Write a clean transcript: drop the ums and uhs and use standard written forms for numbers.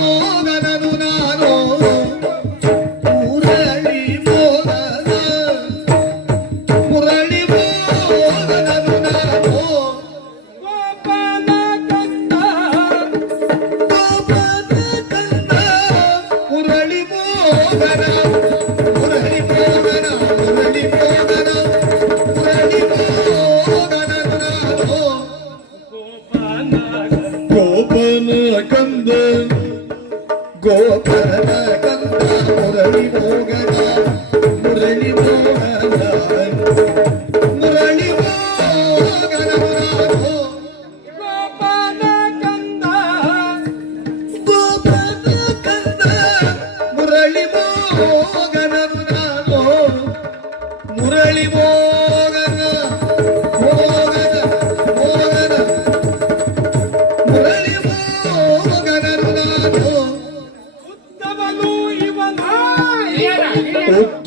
ಮೋಗನನು ನಾನು ಮುರಳಿ ಮೋಗನ ಮುರಳಿ ಮೋಗನನು ನಾನು ಗೋಪನ ಕಂದ ಗೋಪನ ಕಂದ ಮುರಳಿ ಮೋಗನ ಮುರಳಿ ಮೋಗನ ಮುರಳಿ ಮೋಗನ ಮುರಳಿ ಮೋಗನನು ನಾನು ಗೋಪನ ಗೋಪನ ಕಂದ ಗೋಪನ ಕಂದ ಮುರಳಿ ಮೋಗನ ಮುರಳಿ ಮೋಗನ ಮುರಳಿ ಮೋಗನ ಗೋಪನ ಕಂದ ಗೋಪನ ಕಂದ ಮುರಳಿ ಮೋಗನ ಮುರಳಿ ಮೋಗನ ಮೋಗನ ಮೋಗನ ಮುರಳಿ ಮೋಗನನು ನಾನು ಉತ್ತಮನು ಇವನ